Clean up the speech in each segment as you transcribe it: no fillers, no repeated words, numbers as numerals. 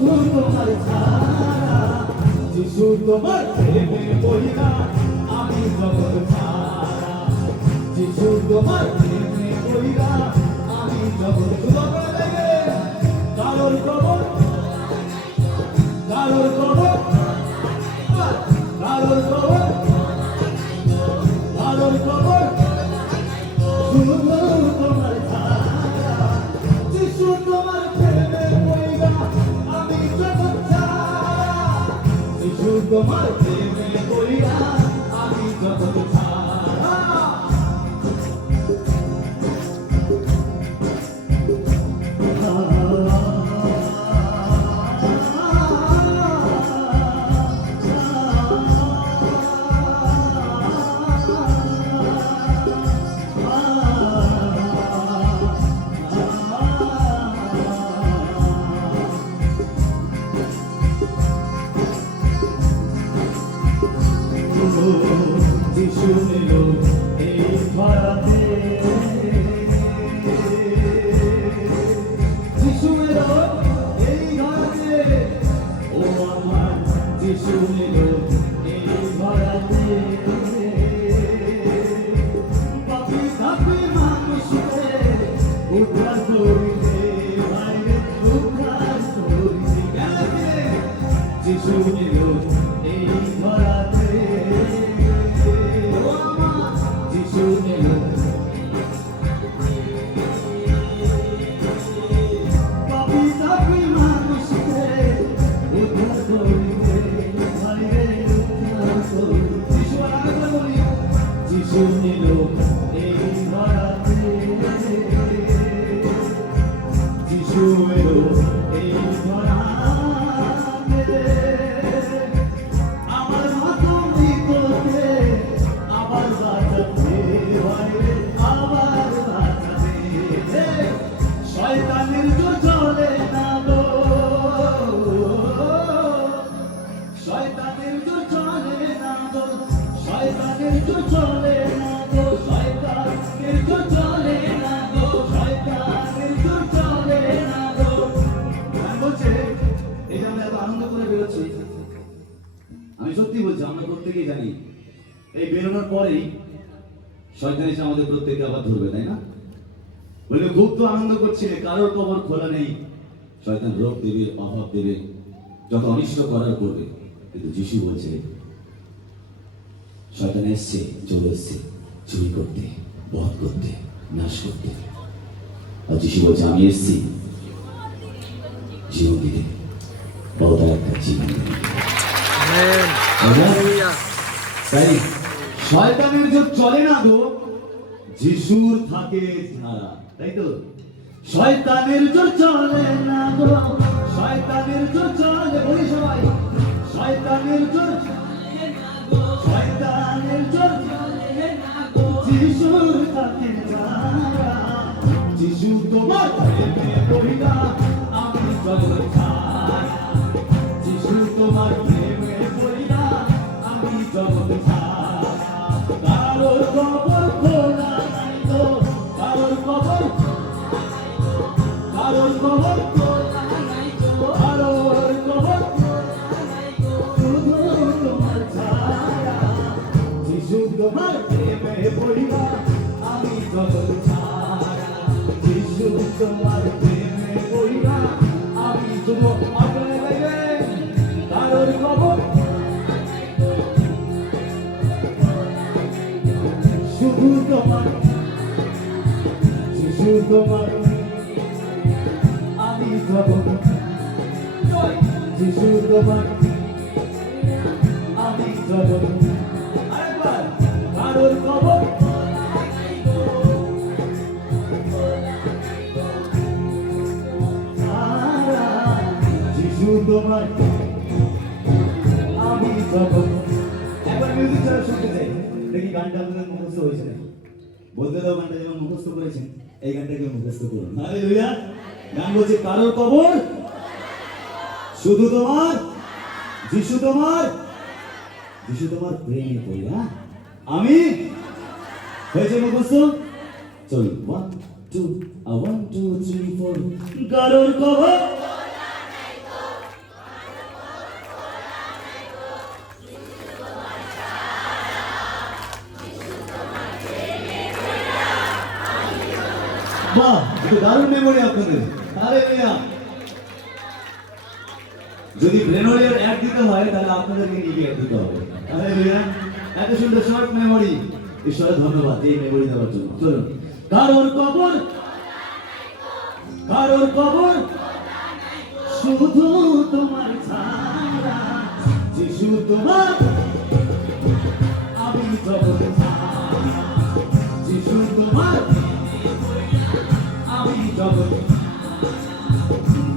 শুধু তোমার ছাড়া যিশু তোমার প্রেমে বইরা আমি জগৎ ছাড়া যিশু তোমার প্রেমে বইরা আমি জগৎ কারোর খবর কারোর খবর কারোর খবর কারোর খবর শুধু তোমার ছাড়া যিশু তোমার প্রেমে বইরা আমি জগৎ ছাড়া যিশু তোমার প্রেমে বইরা আমি জগৎ ছাড়া যিশু এলো এই ধরাতে যিশু এলো এই ধরাতে ও আমার যিশু এলো এই ধরাতে পাপী পাপী মানুষকে উদ্ধার করিতে বাইরে উদ্ধার করিতে যিশু এলো এই ধরাতে আমি সত্যি বলছি আমরা প্রত্যেকেই জানি এই বেরোনোর পরেই শয়তান এসে আমাদের প্রত্যেককে আবার ধরবে, তাই না? বলে খুব তো আনন্দ করছিলে, কারোর কবর খোলা নেই। শয়তান রোগ দেবে, অভাব দেবে, যত অনিষ্ট করার করবে। কিন্তু যিশু বলছে শয়তান এসছে, চলে এসছে চুরি করতে, বধ করতে, নাশ করতে। আর যিশু বলছে আমি এসছি জীবন দিতে, বড় একটা জীবন দিতে। তাই শয়তানের জোর চলে না গো, যিশুর থাকে ধারা, তাই তো? শয়তানের জোর চলে না গো, শয়তানের জোর চলে, বলি সবাই শয়তানের জোর, শয়তানের জোর চলে না গো, যিশুর থাকে ধারা। যিশু তোমার প্রেমে বইরা আমি জগৎ ছাড়া, যিশু তোমার প্রেমে বইরা আমি জগৎ ছাড়া। কারোর কবর খোলা নাই তো, কারোর কবর, কারোর কবর খোলা নাই তো, কারোর কবর খোলা নাই তো, শুধু তোমার ছাড়া। যিশু তোমার প্রেমে বইরা আমি জগৎ ছাড়া, যিশু তোমার প্রেমে বইরা আমি শুধু আপনার কারোর খবর, শুধু তোমার, যিশু তোমার আমি জগৎ, যিশু তোমার আমি জগৎ। আরেকবার কারোর খবর, যিশু তোমার আমি জগৎ। একবার মিউজিক চালা শুনতে চাই, দেখি গানটা আপনাদের মুখস্থ হয়েছে নাকি। বলতে দাও গানটা যেমন মুখস্থ করেছেন, এই গানটাকে মুখস্থ করুন। হালেলুয়া। গান বলছে কারোর কবর, শুধু তোমার, যিশু তোমার, যিশু তোমার প্রেমে পড়া আমি হয়েছে মুখস্থ। চল 1 2 1 2 3 4 কারোর কবর, দারুণ মেমোরি আপনাদের। হালেলুয়া। যদি ব্রেনোলিয়ার অ্যাড দিতে হয় তাহলে আপনাদেরকে নিজে অ্যাড দিতে হবে। হালেলুয়া। এত সুন্দর শর্ট মেমোরি, ঈশ্বরের ধন্যবাদ এই মেমোরি দেওয়ার জন্য। চলুন, কারোর কবর শুধু তোমার ছাড়া, যিশু তোমার আমি জগৎ ছাড়া, যিশু তোমার আমি জগৎ।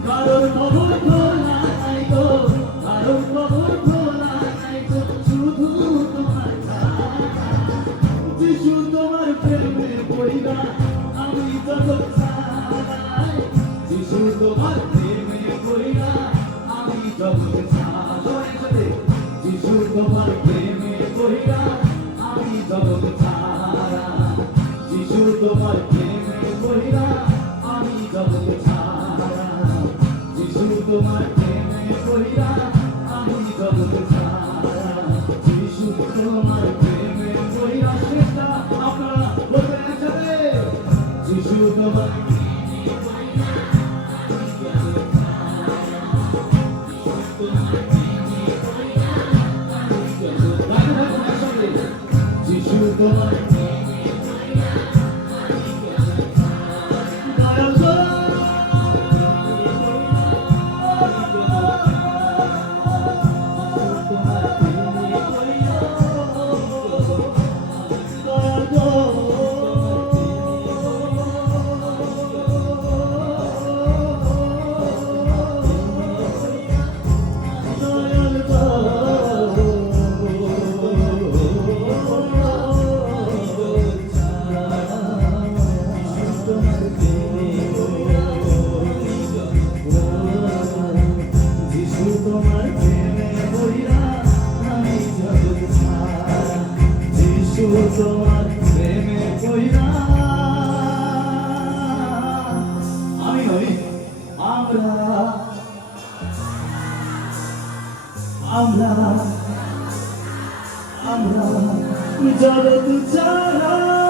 কারোর কবর খোলা নাই গো, কারোর কবর খোলা নাই গো, শুধু তোমার ছাড়া, যিশু তোমার প্রেমে পড়িবা আমি জগৎ ছাড়া, যিশু তোমার প্রেমে পড়িবা আমি জগৎ ছাড়া। যিশু তোমার প্রেমে পড়িবা আমি জগৎ ছাড়া, যিশু তোমার প্রেমে পড়িবা আমি জগৎ ছাড়া, যিশু তোমার প্রেমে পড়িবা আমি জগৎ ছাড়া, যিশু তোমার প্রেমে পড়িবা। সেটা আপনারা বলবেন একসাথে, যিশু তোমার যিশু তোমার তোমার প্রেমে পড়িবা আমি নই, আমরা আমরা আমরা জগৎ ছাড়া।